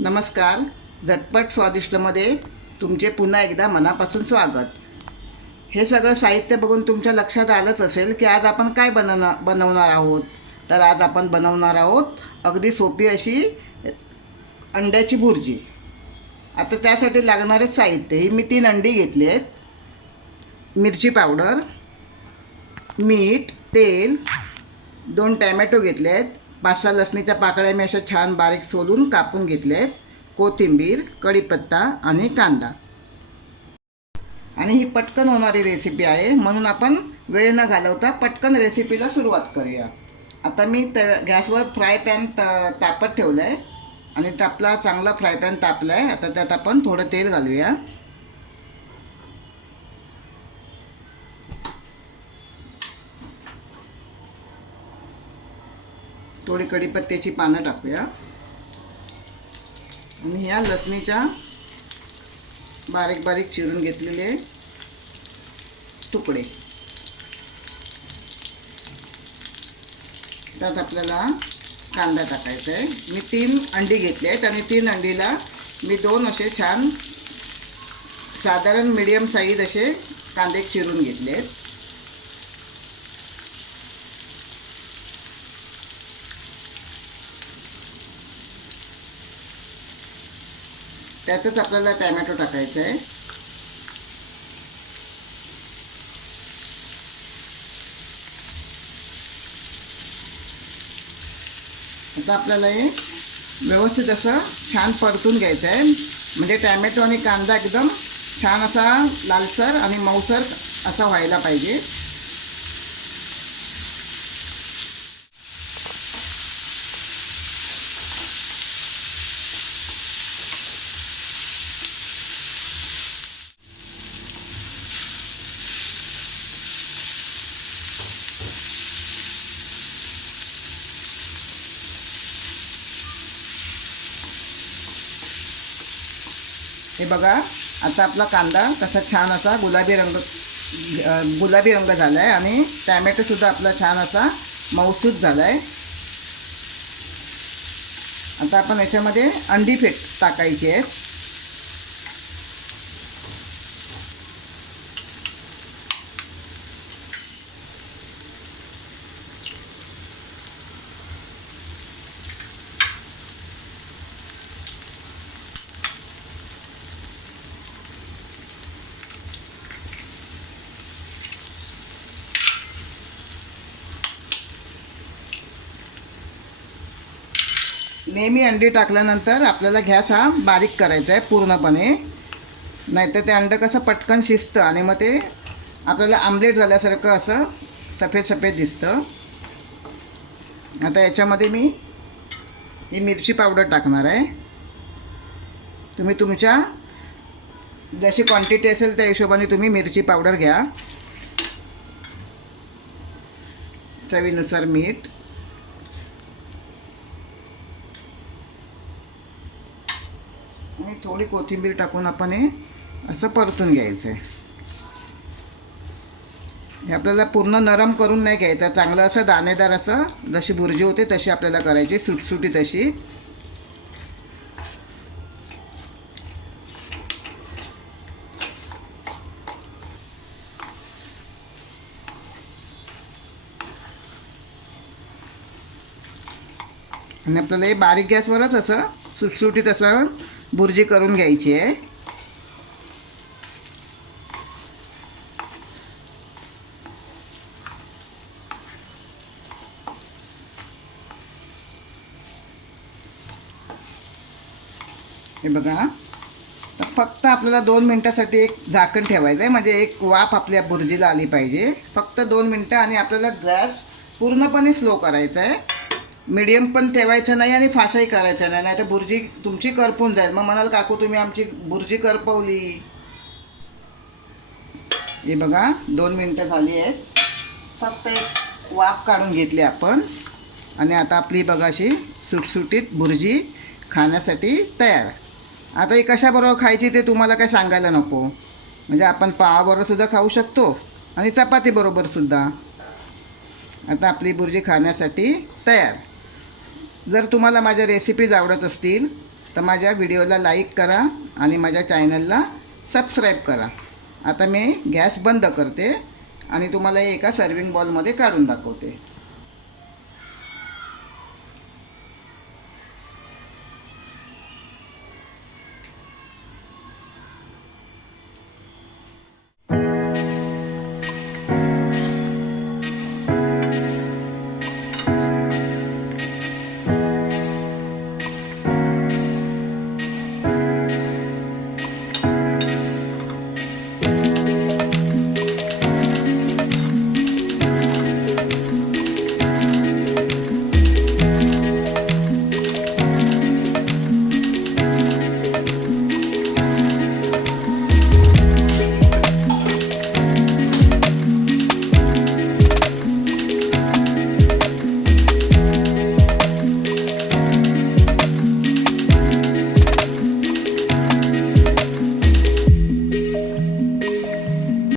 नमस्कार. झटपट स्वादिष्टमध्ये तुमचे पुन्हा एकदा मनापासून स्वागत. हे सगळं साहित्य बघून तुमच्या लक्षात आलंच असेल की आज आपण काय बनवणार बनवणार आहोत. तर आज आपण बनवणार आहोत अगदी सोपी अशी अंड्याची भुर्जी. आता त्यासाठी लागणारे साहित्य ही मी तीन अंडी घेतली आहेत. मिरची पावडर मीठ तेल दोन टॅमॅटो घेतले आहेत. पाच सहा लसणीच्या पाकळ्या मी अशा छान बारीक सोलून कापून घेतले आहेत. कोथिंबीर कढीपत्ता आणि कांदा. आणि ही पटकन होणारी रेसिपी आहे. म्हणून आपण वेळ न घालवता पटकन रेसिपीला सुरुवात करूया. आता मी त गॅसवर फ्राय पॅन त तापत ठेवलं आहे आणि तापला चांगला फ्राय पॅन तापला आहे आता त्यात आपण थोडं तेल घालूया. थोडी कढीपत्त्याची पानं टाकूया. आणि ह्या लसणीच्या बारीक बारीक चिरून घेतलेले तुकडे. त्यात आपल्याला कांदा टाकायचा आहे. मी तीन अंडी घेतली आहेत आणि तीन अंडीला मी दोन असे छान साधारण मीडियम साईज असे कांदे चिरून घेतले आहेत. त्यातच आपल्याला टॅमॅटो टाकायचा आहे. आता आपल्याला हे व्यवस्थित असं छान परतून घ्यायचं आहे. म्हणजे टॅमॅटो आणि कांदा एकदम छान असा लालसर आणि मऊसर असा व्हायला पाहिजे. हे बघा आता आपला कांदा कसा छान असा गुलाबी रंग गुलाबी रंग झाला आहे आणि टॅमॅटोसुद्धा आपला छान असा मऊसूद झाला आहे आता आपण याच्यामध्ये अंडी फेट टाकायची आहेत. नेहमी अंडी टाकल्यानंतर आपल्याला गॅस हा बारीक करायचा आहे पूर्णपणे. नाहीतर ते अंडं कसं पटकन शिजतं आणि मग ते आपल्याला आमलेट झाल्यासारखं असं सफेद सफेद दिसतं. आता याच्यामध्ये मी ही मिरची पावडर टाकणार आहे. तुम्ही तुमच्या जशी क्वांटिटी असेल त्या हिशोबाने तुम्ही मिरची पावडर घ्या. चवीनुसार मीठ. आणि थोडी कोथिंबीर टाकून आपण हे असं परतून घ्यायचं आहे. हे आपल्याला पूर्ण नरम करून नाही घ्यायचं. चांगलं असं दाणेदार असं जशी भुर्जी होते तशी आपल्याला करायची सुटसुटी तशी आणि आपल्याला हे बारीक गॅसवरच असं सुटसुटीत असं भुर्जी करून घ्यायची आहे. हे बघा. तर फक्त आपल्याला दोन मिनटासाठी एक झाकण ठेवायचं आहे. म्हणजे एक वाफ आपल्या बुर्जीला आली पाहिजे. फक्त दोन मिनटं आणि आपल्याला गॅस पूर्णपणे स्लो करायचा आहे. मीडियम पण ठेवायचं नाही आणि फास्टही करायचं नाही. नाही तर बुर्जी तुमची करपून जाईल. मग म्हणाल काकू तुम्ही आमची बुर्जी करपवली हे बघा दोन मिनटं झाली आहेत. फक्त एक वाफ काढून घेतली आपण. आणि आता आपली बघा अशी सुटसुटीत बुर्जी खाण्यासाठी तयार. आता ही कशाबरोबर खायची ते तुम्हाला काय सांगायला नको. म्हणजे आपण पावाबरोबर सुद्धा खाऊ शकतो आणि चपातीबरोबर सुद्धा. आता आपली बुर्जी खाण्यासाठी तयार. जर तुम्हाला माझ्या रेसिपीज आवडत असतील तर माझ्या व्हिडिओला लाईक करा आणि माझ्या चॅनलला सबस्क्राईब करा. आता मी गॅस बंद करते आणि तुम्हाला एका सर्विंग बॉलमध्ये काढून दाखवते.